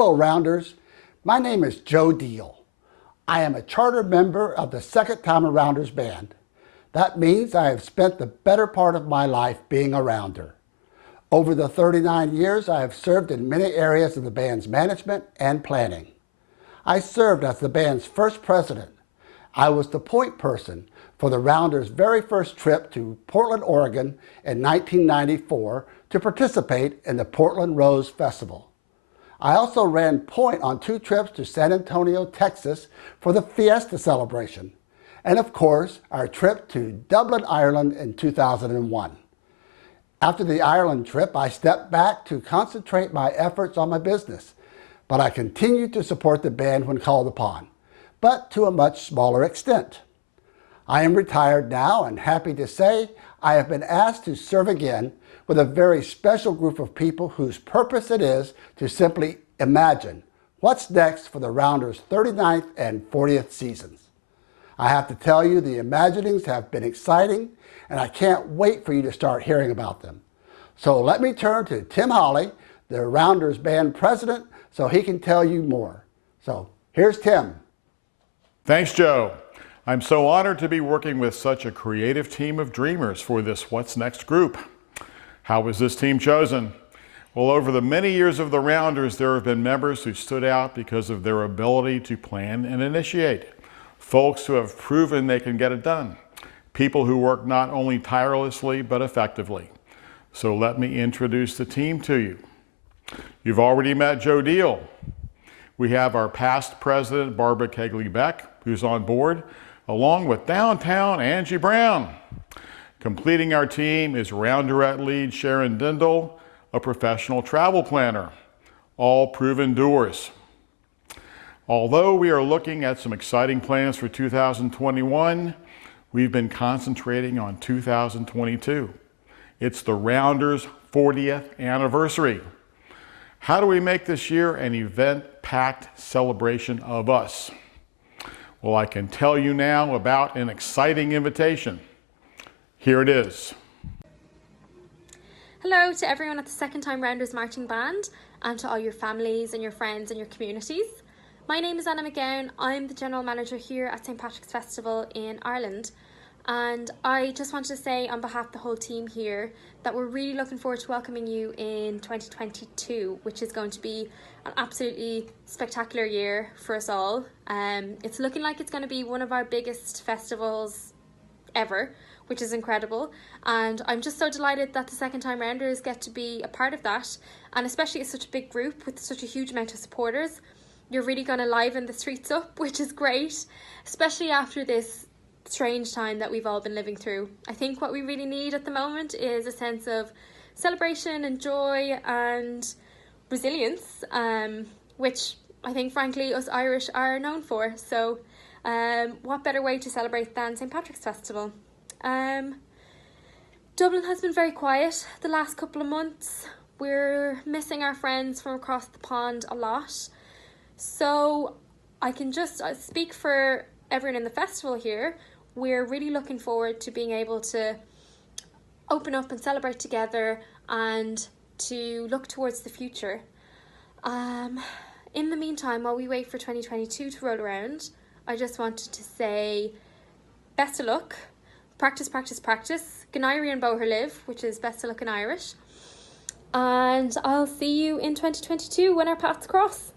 Hello Rounders, my name is Joe Deal. I am a charter member of the Second Time Arounders Band. That means I have spent the better part of my life being a rounder. Over the 39 years, I have served in many areas of the band's management and planning. I served as the band's first president. I was the point person for the Rounders' very first trip to Portland, Oregon in 1994 to participate in the Portland Rose Festival. I also ran point on 2 trips to San Antonio, Texas for the Fiesta celebration, and of course, our trip to Dublin, Ireland in 2001. After the Ireland trip, I stepped back to concentrate my efforts on my business, but I continued to support the band when called upon, but to a much smaller extent. I am retired now and happy to say I have been asked to serve again with a very special group of people whose purpose it is to simply imagine what's next for the Rounders' 39th and 40th seasons. I have to tell you, the imaginings have been exciting, and I can't wait for you to start hearing about them. So let me turn to Tim Hawley, the Rounders Band president, so he can tell you more. So here's Tim. Thanks, Joe. I'm so honored to be working with such a creative team of dreamers for this What's Next group. How was this team chosen? Well, over the many years of the Rounders, there have been members who stood out because of their ability to plan and initiate. Folks who have proven they can get it done. People who work not only tirelessly, but effectively. So let me introduce the team to you. You've already met Joe Deal. We have our past president, Barbara Kegley-Beck, who's on board, along with downtown Angie Brown. Completing our team is Rounderette lead Sharon Dindal, a professional travel planner, all proven doers. Although we are looking at some exciting plans for 2021, we've been concentrating on 2022. It's the Rounders' 40th anniversary. How do we make this year an event-packed celebration of us? Well, I can tell you now about an exciting invitation. Here it is. Hello to everyone at the Second Time Rounders Marching Band and to all your families and your friends and your communities. My name is Anna McGowan. I'm the General Manager here at St. Patrick's Festival in Ireland. And I just wanted to say on behalf of the whole team here that we're really looking forward to welcoming you in 2022, which is going to be an absolutely spectacular year for us all. It's looking like it's going to be one of our biggest festivals ever, which is incredible, and I'm just so delighted that the Second Time Rounders get to be a part of that, and especially as such a big group with such a huge amount of supporters. You're really going to liven the streets up, which is great, especially after this strange time that we've all been living through. I think what we really need at the moment is a sense of celebration and joy and resilience, which I think frankly us Irish are known for. So what better way to celebrate than St. Patrick's Festival? Dublin has been very quiet the last couple of months. We're missing our friends from across the pond a lot. So I can just speak for everyone in the festival here. We're really looking forward to being able to open up and celebrate together and to look towards the future. In the meantime, while we wait for 2022 to roll around, I just wanted to say best of luck. Practice, practice, practice. Ganairi and Boher live, which is best of luck in Irish. And I'll see you in 2022 when our paths cross.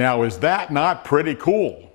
Now, is that not pretty cool?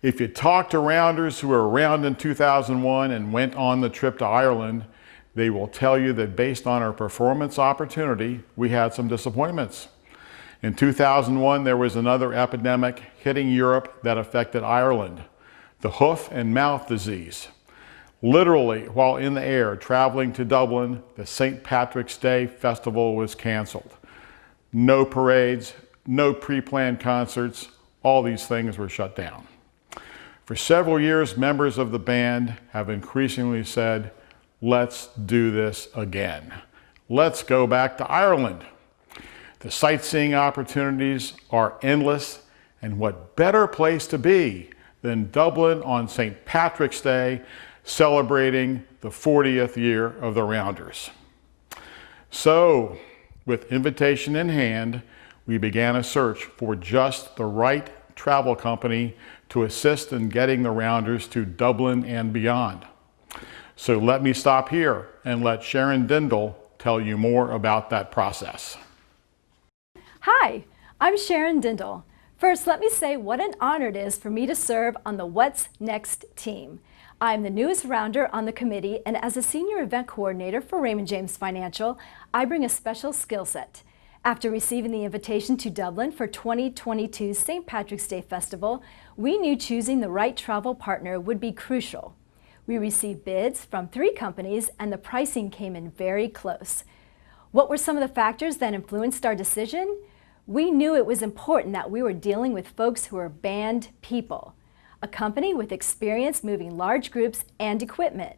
If you talk to rounders who were around in 2001 and went on the trip to Ireland, they will tell you that based on our performance opportunity, we had some disappointments. In 2001, there was another epidemic hitting Europe that affected Ireland, the hoof and mouth disease. Literally, while in the air traveling to Dublin, the St. Patrick's Day festival was canceled. No parades, no pre-planned concerts, all these things were shut down. For several years, members of the band have increasingly said, let's do this again. Let's go back to Ireland. The sightseeing opportunities are endless, and what better place to be than Dublin on St. Patrick's Day, celebrating the 40th year of the Rounders. So, with invitation in hand, we began a search for just the right travel company to assist in getting the Rounders to Dublin and beyond. So let me stop here and let Sharon Dindal tell you more about that process. Hi, I'm Sharon Dindal. First, let me say what an honor it is for me to serve on the What's Next team. I'm the newest rounder on the committee, and as a senior event coordinator for Raymond James Financial, I bring a special skill set. After receiving the invitation to Dublin for 2022's St. Patrick's Day Festival, we knew choosing the right travel partner would be crucial. We received bids from 3 companies, and the pricing came in very close. What were some of the factors that influenced our decision? We knew it was important that we were dealing with folks who are band people, a company with experience moving large groups and equipment.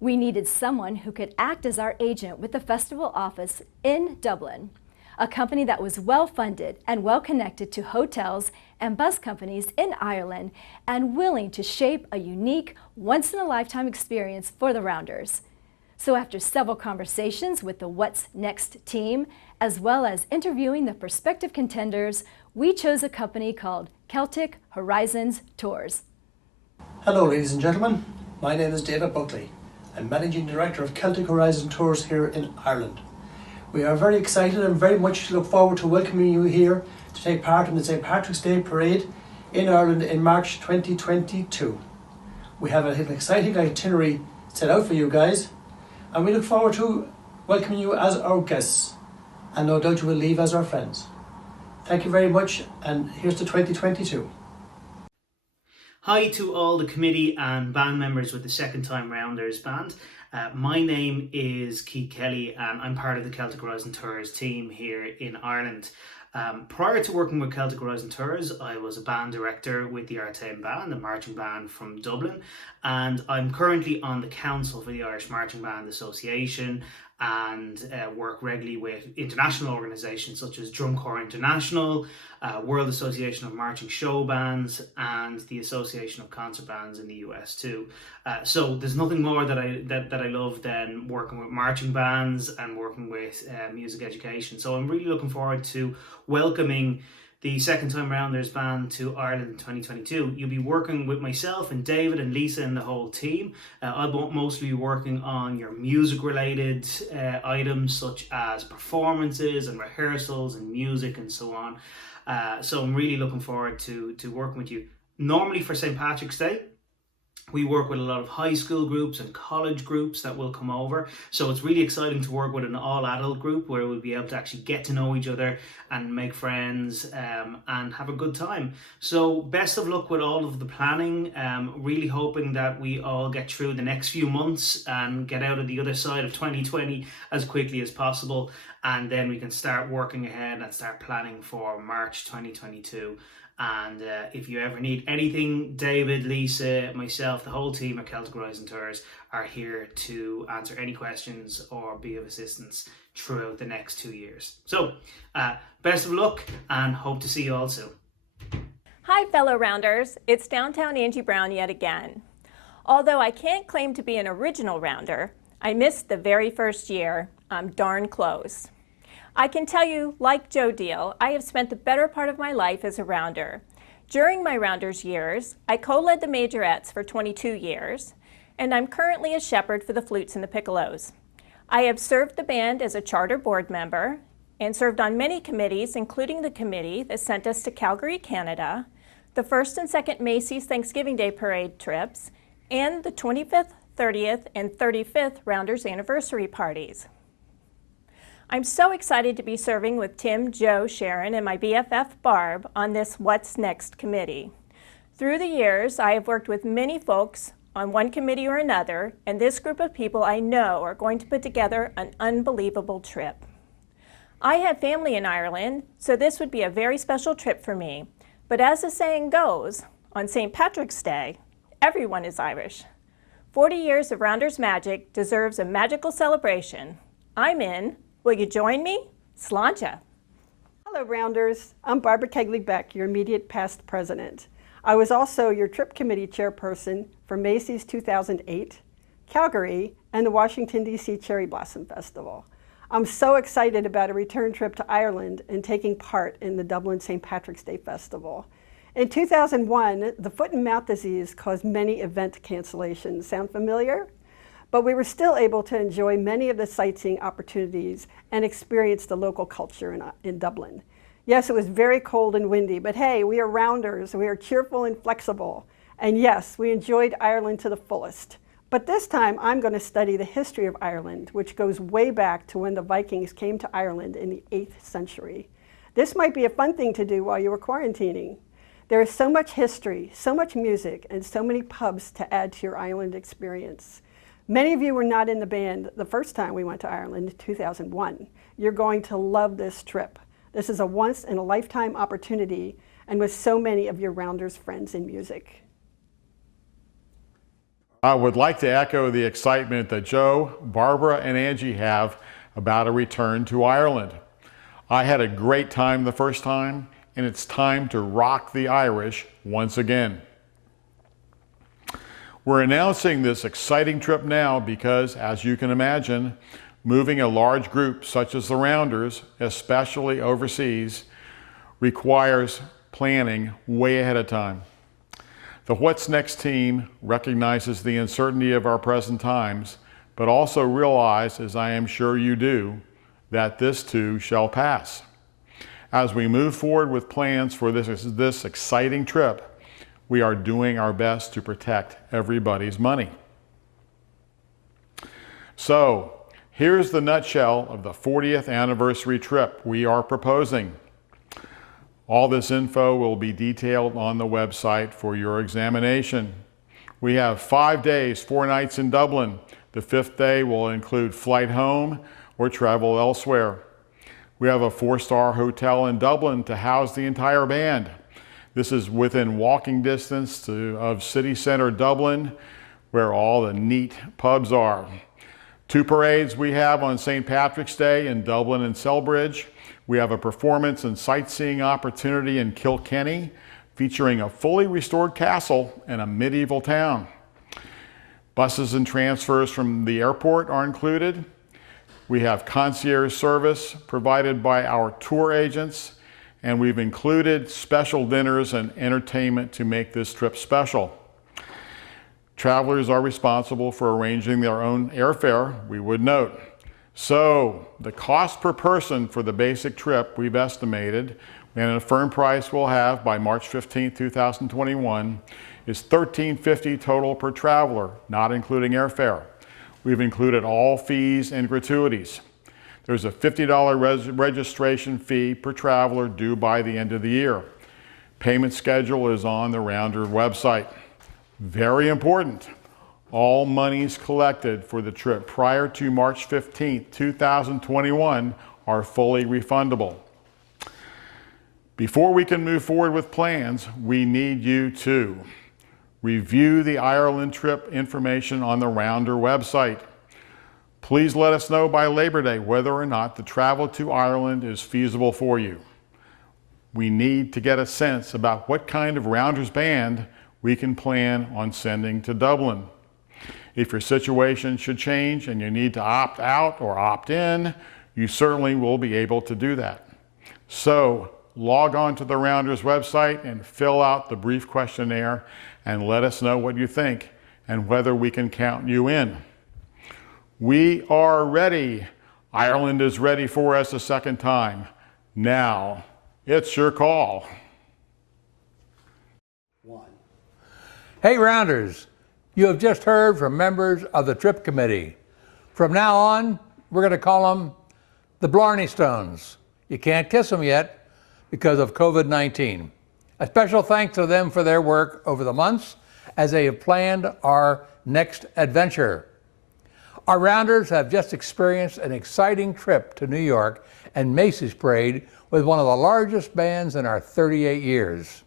We needed someone who could act as our agent with the festival office in Dublin, a company that was well-funded and well-connected to hotels and bus companies in Ireland and willing to shape a unique, once-in-a-lifetime experience for the Rounders. So after several conversations with the What's Next team, as well as interviewing the prospective contenders, we chose a company called Celtic Horizons Tours. Hello ladies and gentlemen, my name is David Buckley. I'm Managing Director of Celtic Horizon Tours here in Ireland. We are very excited and very much look forward to welcoming you here to take part in the St. Patrick's Day Parade in Ireland in March 2022. We have an exciting itinerary set out for you guys, and we look forward to welcoming you as our guests, and no doubt you will leave as our friends. Thank you very much, and here's to 2022. Hi to all the committee and band members with the Second Time Rounders band. My name is Keith Kelly and I'm part of the Celtic Horizon Tours team here in Ireland. Prior to working with Celtic Horizon Tours, I was a band director with the Artane Band, a marching band from Dublin, and I'm currently on the council for the Irish Marching Band Association and work regularly with international organisations such as Drum Corps International, World Association of Marching Show Bands, and the Association of Concert Bands in the US too. So there's nothing more that I love than working with marching bands and working with music education. So I'm really looking forward to welcoming the Second Time Rounders band to Ireland in 2022. You'll be working with myself and David and Lisa and the whole team. I'll mostly be working on your music related items such as performances and rehearsals and music and so on. So I'm really looking forward to working with you. Normally for St. Patrick's Day, we work with a lot of high school groups and college groups that will come over. So it's really exciting to work with an all-adult group where we'll be able to actually get to know each other and make friends and have a good time. So best of luck with all of the planning. Really hoping that we all get through the next few months and get out of the other side of 2020 as quickly as possible. And then we can start working ahead and start planning for March 2022. And if you ever need anything, David, Lisa, myself, the whole team at Celtic Horizon Tours are here to answer any questions or be of assistance throughout the next 2 years. So, best of luck and hope to see you all soon. Hi fellow Rounders, it's Downtown Angie Brown yet again. Although I can't claim to be an original Rounder, I missed the very first year. I'm darn close. I can tell you, like Joe Deal, I have spent the better part of my life as a Rounder. During my Rounders years, I co-led the Majorettes for 22 years, and I'm currently a shepherd for the flutes and the piccolos. I have served the band as a charter board member, and served on many committees, including the committee that sent us to Calgary, Canada, the 1st and 2nd Macy's Thanksgiving Day Parade trips, and the 25th, 30th, and 35th Rounders Anniversary parties. I'm so excited to be serving with Tim, Joe, Sharon, and my BFF Barb on this What's Next committee. Through the years, I have worked with many folks on one committee or another, and this group of people I know are going to put together an unbelievable trip. I have family in Ireland, so this would be a very special trip for me. But as the saying goes, on St. Patrick's Day, everyone is Irish. 40 years of Rounders magic deserves a magical celebration. I'm in. Will you join me? Sláinte. Hello, Rounders. I'm Barbara Kegley-Beck, your immediate past president. I was also your trip committee chairperson for Macy's 2008, Calgary, and the Washington, D.C. Cherry Blossom Festival. I'm so excited about a return trip to Ireland and taking part in the Dublin St. Patrick's Day Festival. In 2001, the foot and mouth disease caused many event cancellations. Sound familiar? But we were still able to enjoy many of the sightseeing opportunities and experience the local culture in Dublin. Yes, it was very cold and windy, but hey, we are Rounders, we are cheerful and flexible. And yes, we enjoyed Ireland to the fullest. But this time, I'm going to study the history of Ireland, which goes way back to when the Vikings came to Ireland in the 8th century. This might be a fun thing to do while you were quarantining. There is so much history, so much music, and so many pubs to add to your Ireland experience. Many of you were not in the band the first time we went to Ireland in 2001. You're going to love this trip. This is a once-in-a-lifetime opportunity, and with so many of your Rounders friends in music. I would like to echo the excitement that Joe, Barbara, and Angie have about a return to Ireland. I had a great time the first time, and it's time to rock the Irish once again. We're announcing this exciting trip now because, as you can imagine, moving a large group such as the Rounders, especially overseas, requires planning way ahead of time. The What's Next team recognizes the uncertainty of our present times, but also realizes, as I am sure you do, that this too shall pass. As we move forward with plans for this exciting trip, we are doing our best to protect everybody's money. So, here's the nutshell of the 40th anniversary trip we are proposing. All this info will be detailed on the website for your examination. We have 5 days, 4 nights in Dublin. The 5th day will include flight home or travel elsewhere. We have a 4-star hotel in Dublin to house the entire band. This is within walking distance of city center Dublin, where all the neat pubs are. 2 parades we have on St. Patrick's Day in Dublin and Selbridge. We have a performance and sightseeing opportunity in Kilkenny, featuring a fully restored castle and a medieval town. Buses and transfers from the airport are included. We have concierge service provided by our tour agents, and we've included special dinners and entertainment to make this trip special. Travelers are responsible for arranging their own airfare, we would note. So, the cost per person for the basic trip we've estimated, and a firm price we'll have by March 15, 2021, is $13.50 total per traveler, not including airfare. We've included all fees and gratuities. There's a $50 registration fee per traveler due by the end of the year. Payment schedule is on the Rounder website. Very important, all monies collected for the trip prior to March 15, 2021 are fully refundable. Before we can move forward with plans, we need you to review the Ireland trip information on the Rounder website. Please let us know by Labor Day whether or not the travel to Ireland is feasible for you. We need to get a sense about what kind of Rounders band we can plan on sending to Dublin. If your situation should change and you need to opt out or opt in, you certainly will be able to do that. So log on to the Rounders website and fill out the brief questionnaire and let us know what you think and whether we can count you in. We are ready. Ireland is ready for us a second time. Now, it's your call. Hey Rounders, you have just heard from members of the Trip Committee. From now on, we're going to call them the Blarney Stones. You can't kiss them yet because of COVID-19. A special thanks to them for their work over the months as they have planned our next adventure. Our Rounders have just experienced an exciting trip to New York and Macy's Parade with one of the largest bands in our 38 years.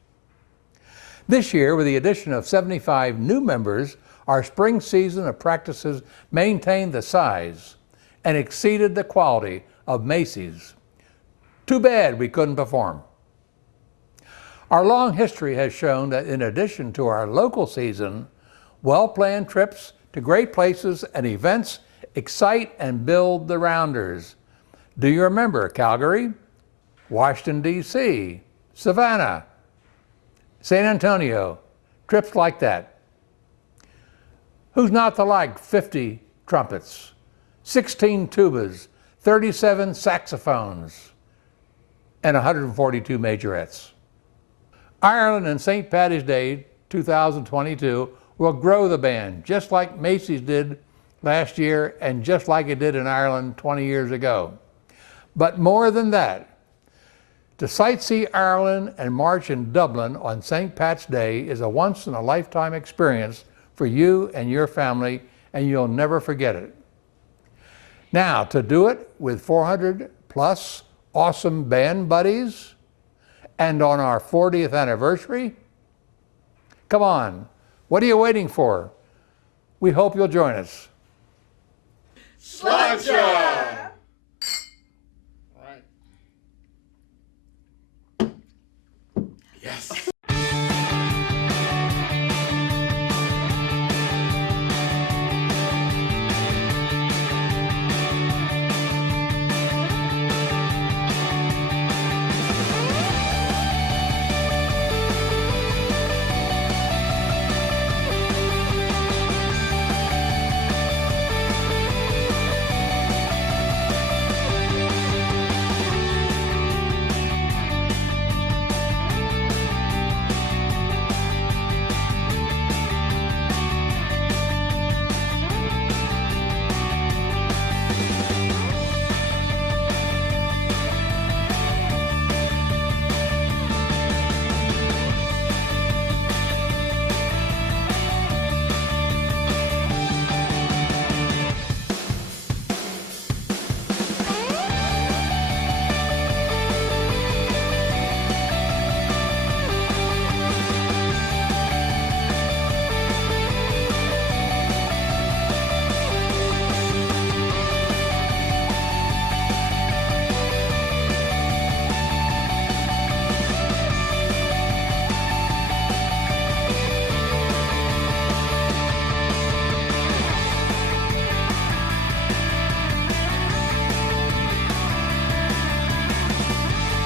This year, with the addition of 75 new members, our spring season of practices maintained the size and exceeded the quality of Macy's. Too bad we couldn't perform. Our long history has shown that in addition to our local season, well-planned trips to great places and events excite and build the Rounders. Do you remember Calgary, Washington, D.C., Savannah, San Antonio, trips like that? Who's not to like 50 trumpets, 16 tubas, 37 saxophones, and 142 majorettes? Ireland and St. Paddy's Day 2022 will grow the band just like Macy's did last year and just like it did in Ireland 20 years ago. But more than that, to sightsee Ireland and march in Dublin on St. Pat's Day is a once-in-a-lifetime experience for you and your family, and you'll never forget it. Now, to do it with 400 plus awesome band buddies and on our 40th anniversary, come on, what are you waiting for? We hope you'll join us. Slideshow!